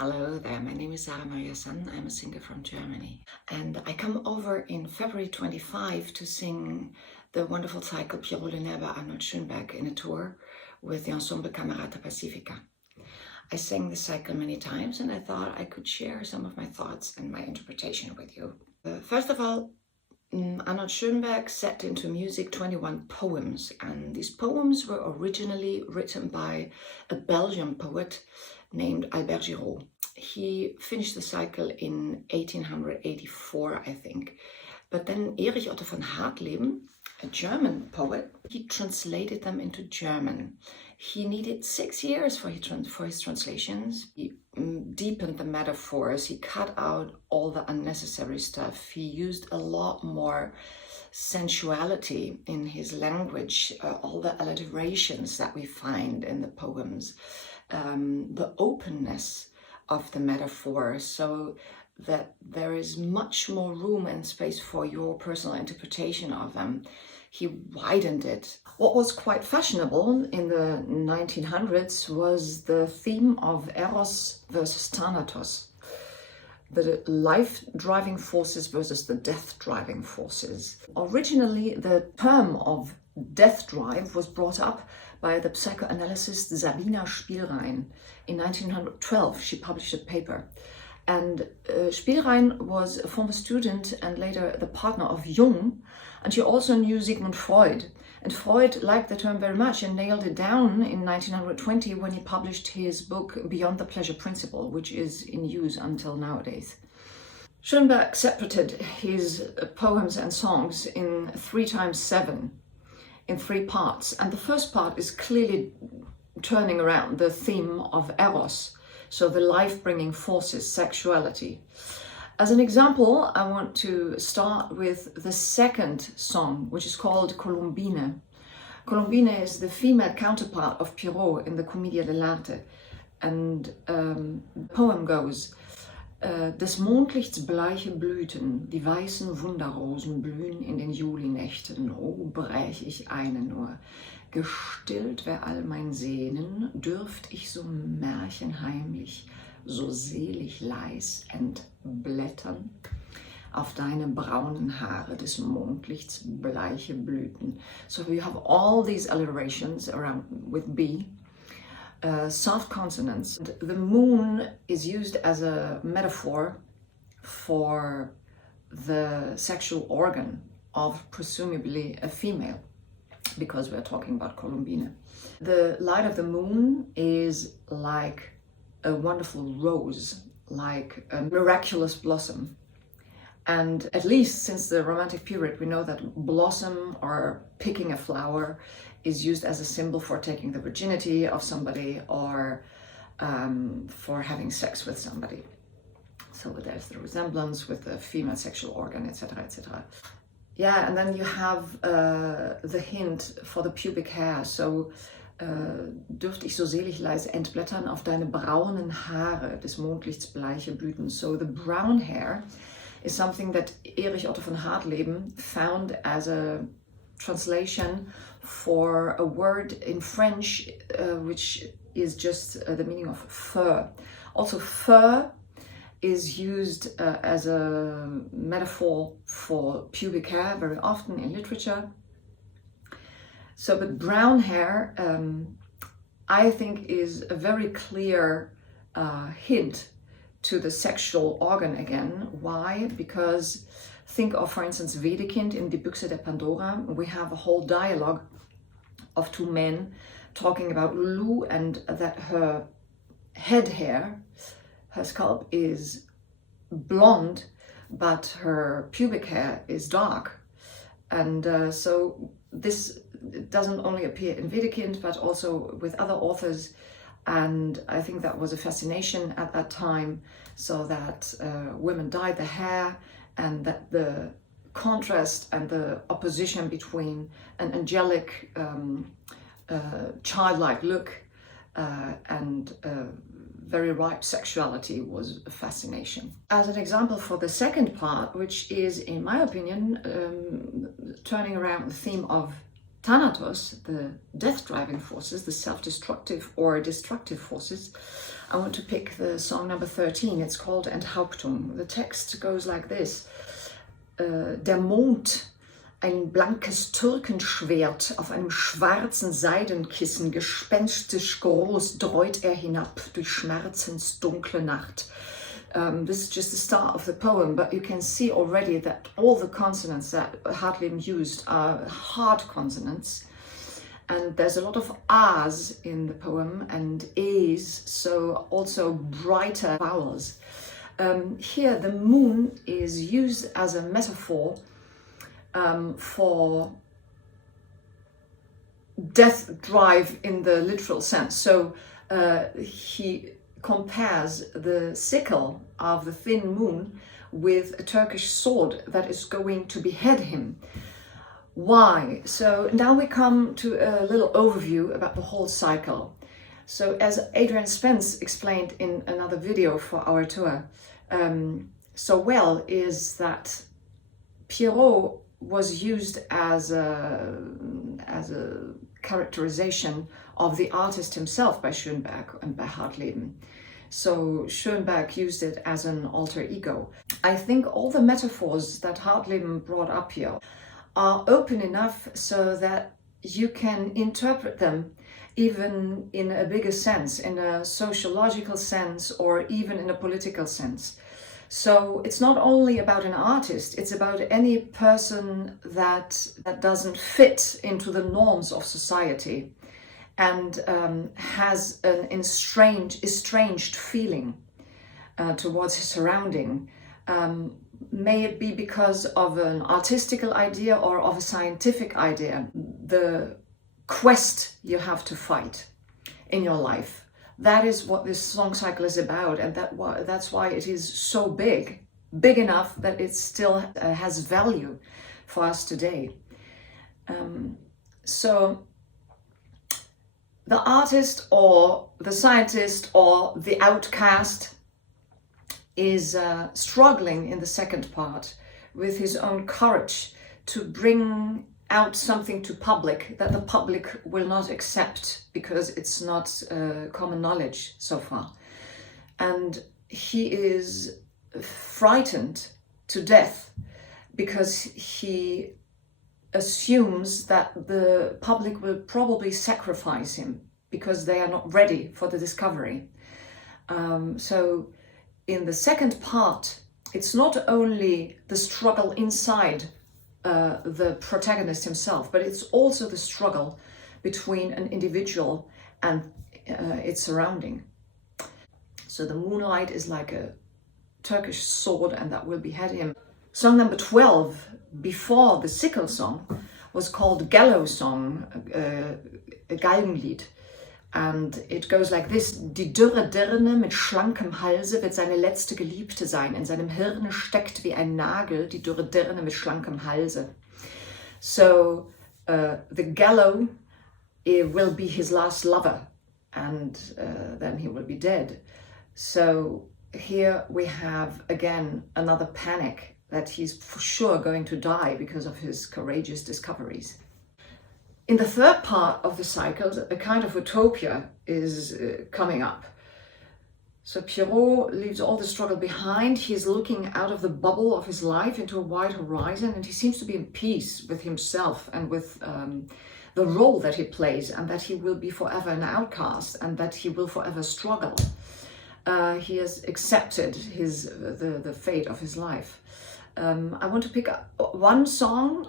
Hello there, my name is Sarah Maria Sun. I'm a singer from Germany. And I come over in February 25 to sing the wonderful cycle Pierrot Lunaire by Arnold Schoenberg in a tour with the ensemble Camerata Pacifica. I sang this cycle many times and I thought I could share some of my thoughts and my interpretation with you. First of all, Arnold Schoenberg set into music 21 poems, and these poems were originally written by a Belgian poet named Albert Giraud. He finished the cycle in 1884, I think. But then Erich Otto von Hartleben, a German poet, he translated them into German. He needed 6 years for his translations. He deepened the metaphors. He cut out all the unnecessary stuff. He used a lot more sensuality in his language, all the alliterations that we find in the poems, the openness of the metaphor, so that there is much more room and space for your personal interpretation of them. He widened it. What was quite fashionable in the 1900s was the theme of Eros versus Thanatos, the life-driving forces versus the death-driving forces. Originally, the term of death drive was brought up by the psychoanalyst Sabina Spielrein. In 1912, she published a paper. And Spielrein was a former student and later the partner of Jung, and she also knew Sigmund Freud. And Freud liked the term very much and nailed it down in 1920 when he published his book Beyond the Pleasure Principle, which is in use until nowadays. Schoenberg separated his poems and songs in 3x7, in 3 parts. And the first part is clearly turning around the theme of Eros, so the life-bringing forces, sexuality. As an example, I want to start with the second song, which is called Colombine. Colombine is the female counterpart of Pierrot in the Commedia dell'arte. And the poem goes, des Mondlichts bleiche Blüten, die weißen Wunderrosen blühen in den Julinächten, oh, bräch ich eine nur. Gestillt wär all mein Sehnen, dürft ich so märchenheimlich, so selig leis entblättern auf deine braunen Haare des Mondlichts bleiche Blüten. So you have all these alliterations around with B, soft consonants. The moon is used as a metaphor for the sexual organ of presumably a female, because we're talking about Colombine. The light of the moon is like a wonderful rose, like a miraculous blossom. And at least since the Romantic period, we know that blossom or picking a flower is used as a symbol for taking the virginity of somebody or for having sex with somebody. So there's the resemblance with the female sexual organ, etc., etc. Yeah, and then you have the hint for the pubic hair. So, dürft ich so selig leise entblättern auf deine braunen Haare des Mondlichts bleiche Blüten. So the brown hair is something that Erich Otto von Hartleben found as a translation for a word in French, which is just the meaning of fur. Also, fur is used as a metaphor for pubic hair very often in literature. So, but brown hair, I think, is a very clear hint to the sexual organ again. Why? Because think of, for instance, Wedekind in Die Büchse der Pandora. We have a whole dialogue of 2 men talking about Lulu and that her head hair, her scalp is blonde, but her pubic hair is dark. And so this doesn't only appear in Wedekind, but also with other authors. And I think that was a fascination at that time, so that women dyed their hair, and that the contrast and the opposition between an angelic, childlike look and very ripe sexuality was a fascination. As an example for the second part, which is, in my opinion, turning around the theme of Thanatos, the death-driving forces, the self-destructive or destructive forces, I want to pick the song number 13. It's called Enthauptung. The text goes like this. Der Mond, ein blankes Türkenschwert auf einem schwarzen Seidenkissen, gespenstisch groß, dreut er hinab durch Schmerzens dunkle Nacht. This is just the start of the poem, but you can see already that all the consonants that Hartleben used are hard consonants. And there's a lot of A's in the poem and E's, so also brighter vowels. Here the moon is used as a metaphor for death drive in the literal sense. So he compares the sickle of the thin moon with a Turkish sword that is going to behead him. Why? So now we come to a little overview about the whole cycle. So as Adrian Spence explained in another video for our tour, so Weill is that Pierrot was used as a characterization of the artist himself by Schoenberg and by Hartleben. So Schoenberg used it as an alter ego. I think all the metaphors that Hartleben brought up here are open enough so that you can interpret them even in a bigger sense, in a sociological sense, or even in a political sense. So it's not only about an artist, it's about any person that doesn't fit into the norms of society and has an estranged feeling towards his surrounding. May it be because of an artistical idea or of a scientific idea, the quest you have to fight in your life. That is what this song cycle is about, and that's why it is so big enough that it still has value for us today. So the artist or the scientist or the outcast is struggling in the second part with his own courage to bring out something to public that the public will not accept because it's not common knowledge so far. And he is frightened to death because he assumes that the public will probably sacrifice him because they are not ready for the discovery. So in the second part, it's not only the struggle inside the protagonist himself, but it's also the struggle between an individual and its surrounding. So the moonlight is like a Turkish sword, and that will behead him. Song number 12, before the sickle song, was called Gallows Song, a Galgenlied. And it goes like this. Die dürre Dirne mit schlankem Halse wird seine letzte Geliebte sein. In seinem Hirne steckt wie ein Nagel die dürre Dirne mit schlankem Halse. So the gallows will be his last lover, and then he will be dead. So here we have again another panic that he's for sure going to die because of his courageous discoveries. In the third part of the cycle, a kind of utopia is coming up. So Pierrot leaves all the struggle behind. He's looking out of the bubble of his life into a wide horizon, and he seems to be in peace with himself and with the role that he plays, and that he will be forever an outcast and that he will forever struggle. He has accepted the fate of his life. I want to pick up one song,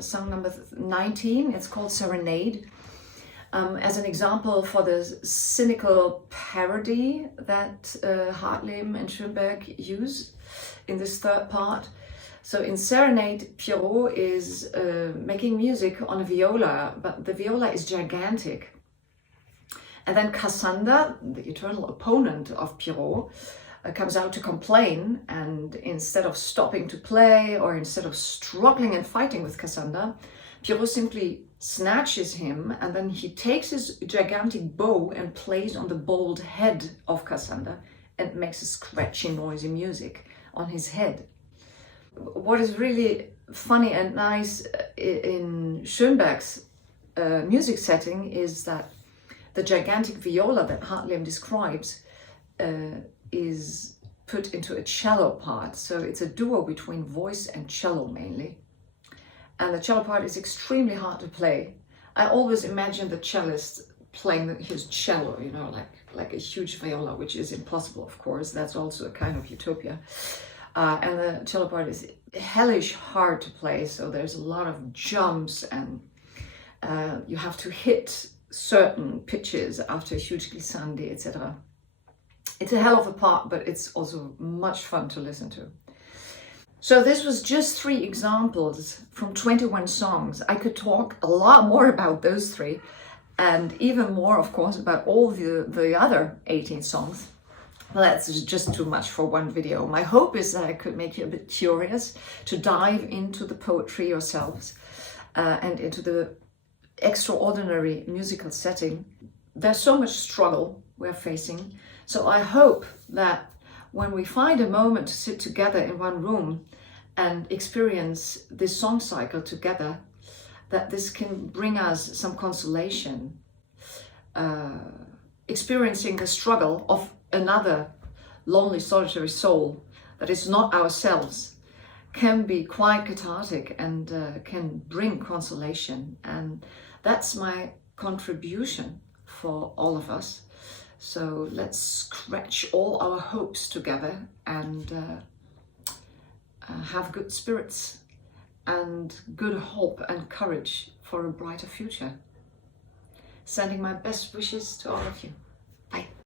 song number 19. It's called Serenade, as an example for the cynical parody that Hartleben and Schoenberg use in this third part. So in Serenade, Pierrot is making music on a viola, but the viola is gigantic. And then Cassandra, the eternal opponent of Pierrot, comes out to complain, and instead of stopping to play or instead of struggling and fighting with Cassandra, Pierrot simply snatches him, and then he takes his gigantic bow and plays on the bald head of Cassandra and makes a scratchy, noisy music on his head. What is really funny and nice in Schoenberg's music setting is that the gigantic viola that Hartleben describes is put into a cello part. So it's a duo between voice and cello mainly. And the cello part is extremely hard to play. I always imagine the cellist playing his cello, you know, like a huge viola, which is impossible, of course. That's also a kind of utopia. And the cello part is hellish hard to play. So there's a lot of jumps, and you have to hit certain pitches after a huge glissandi, etc. It's a hell of a part, but it's also much fun to listen to. So this was just 3 examples from 21 songs. I could talk a lot more about those 3, and even more, of course, about all the other 18 songs. Well, that's just too much for one video. My hope is that I could make you a bit curious to dive into the poetry yourselves and into the extraordinary musical setting. There's so much struggle we're facing. So I hope that when we find a moment to sit together in one room and experience this song cycle together, that this can bring us some consolation. Experiencing the struggle of another lonely, solitary soul that is not ourselves can be quite cathartic and can bring consolation. And that's my contribution for all of us. So let's scratch all our hopes together and have good spirits and good hope and courage for a brighter future. Sending my best wishes to all of you. Bye.